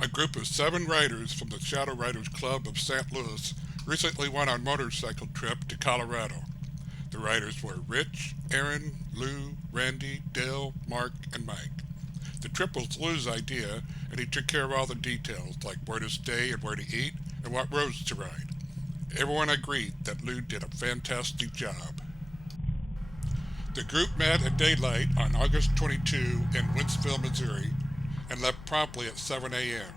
A group of 7 riders from the Shadow Riders Club of St. Louis recently went on a motorcycle trip to Colorado. The riders were Rich, Aaron, Lou, Randy, Dale, Mark, and Mike. The trip was Lou's idea, and he took care of all the details, like where to stay and where to eat, and what roads to ride. Everyone agreed that Lou did a fantastic job. The group met at daylight on August 22 in Wentzville, Missouri, and left promptly at 7 a.m.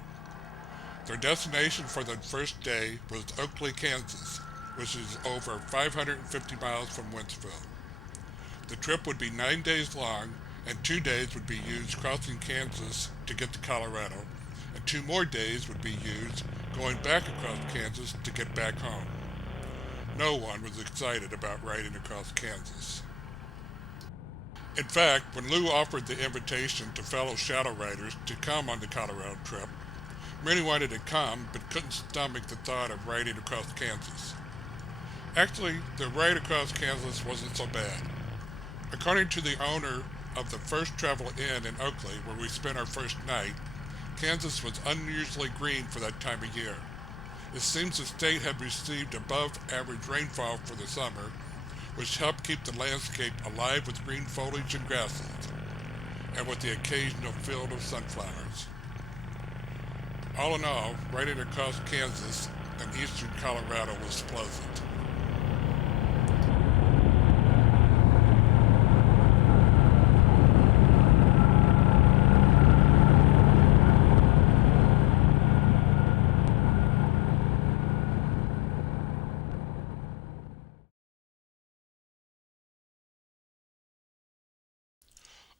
Their destination for the first day was Oakley, Kansas, which is over 550 miles from Wentzville. The trip would be 9 days long, and 2 days would be used crossing Kansas to get to Colorado, and 2 more days would be used going back across Kansas to get back home. No one was excited about riding across Kansas. In fact, when Lou offered the invitation to fellow Shadow Riders to come on the Colorado trip, many wanted to come but couldn't stomach the thought of riding across Kansas. Actually, the ride across Kansas wasn't so bad. According to the owner of the First Travel Inn in Oakley, where we spent our first night, Kansas was unusually green for that time of year. It seems the state had received above average rainfall for the summer, which helped keep the landscape alive with green foliage and grasses, and with the occasional field of sunflowers. All in all, riding across Kansas and eastern Colorado was pleasant.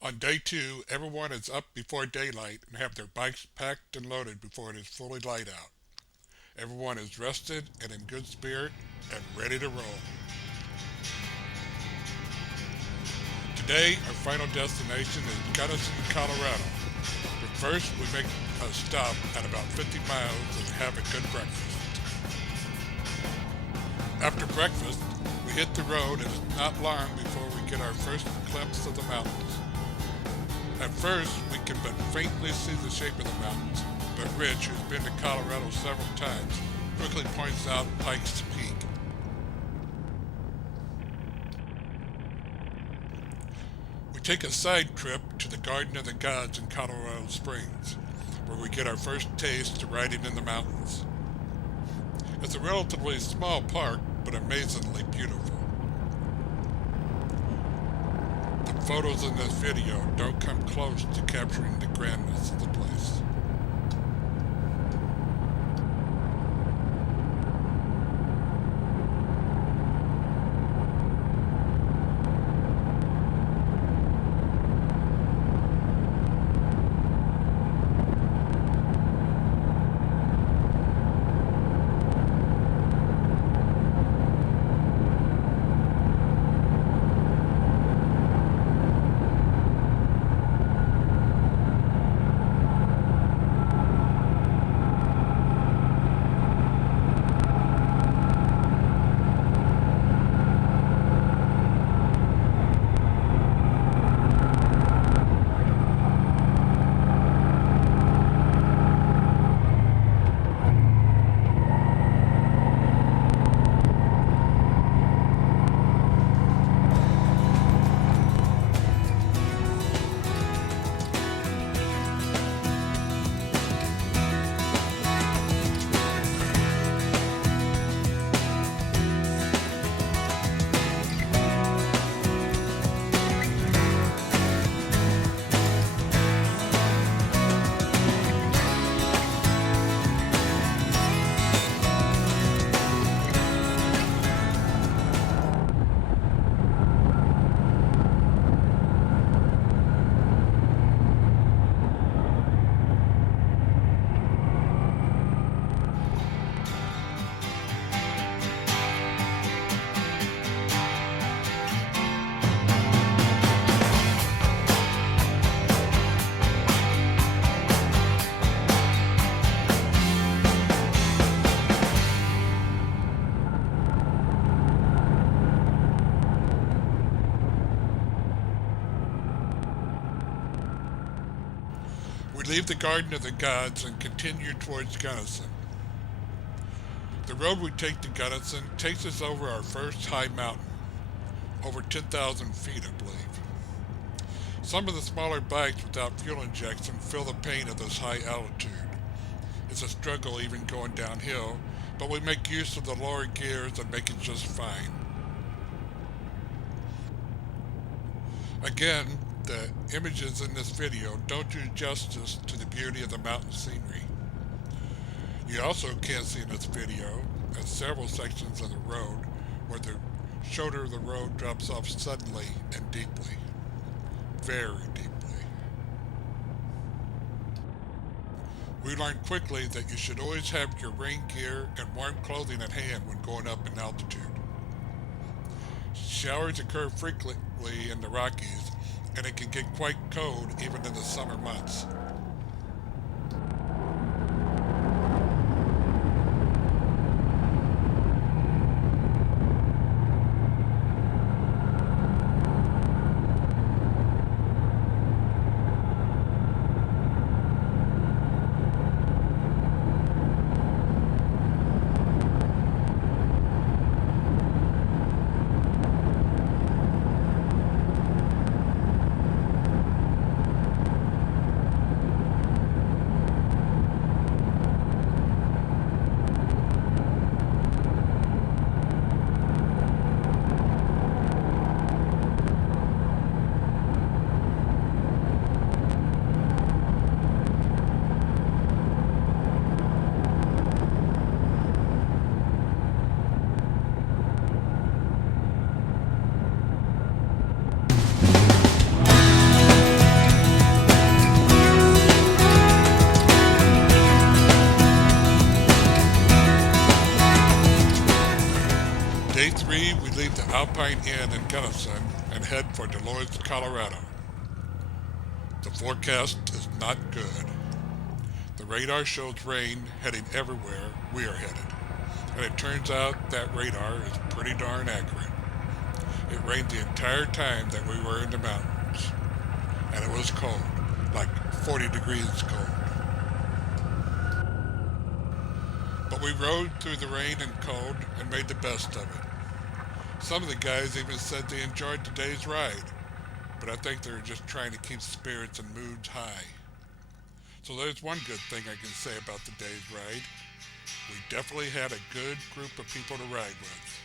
On day 2, everyone is up before daylight and have their bikes packed and loaded before it is fully light out. Everyone is rested and in good spirit and ready to roll. Today, our final destination is Gunnison, Colorado. But first, we make a stop at about 50 miles and have a good breakfast. After breakfast, we hit the road and it's not long before we get our first glimpse of the mountains. At first, we can but faintly see the shape of the mountains, but Rich, who's been to Colorado several times, quickly points out Pikes Peak. We take a side trip to the Garden of the Gods in Colorado Springs, where we get our first taste of riding in the mountains. It's a relatively small park, but amazingly beautiful. The photos in this video don't come close to capturing the grandness of the place. leave the Garden of the Gods and continue towards Gunnison. The road we take to Gunnison takes us over our first high mountain, over 10,000 feet, I believe. Some of the smaller bikes without fuel injection feel the pain of this high altitude. It's a struggle even going downhill, but we make use of the lower gears and make it just fine. Again, the images in this video don't do justice to the beauty of the mountain scenery. You also can't see in this video at several sections of the road where the shoulder of the road drops off suddenly and deeply. Very deeply. We learned quickly that you should always have your rain gear and warm clothing at hand when going up in altitude. Showers occur frequently in the Rockies, and it can get quite cold even in the summer months. Day 3, we leave the Alpine Inn in Gunnison and head for Dolores, Colorado. The forecast is not good. The radar shows rain heading everywhere we are headed, and it turns out that radar is pretty darn accurate. It rained the entire time that we were in the mountains, and it was cold, like 40 degrees cold. But we rode through the rain and cold and made the best of it. Some of the guys even said they enjoyed the day's ride, but I think they were just trying to keep spirits and moods high. So there's one good thing I can say about the day's ride. We definitely had a good group of people to ride with.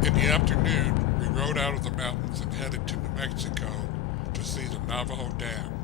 In the afternoon, we rode out of the mountains and headed to New Mexico to see the Navajo Dam.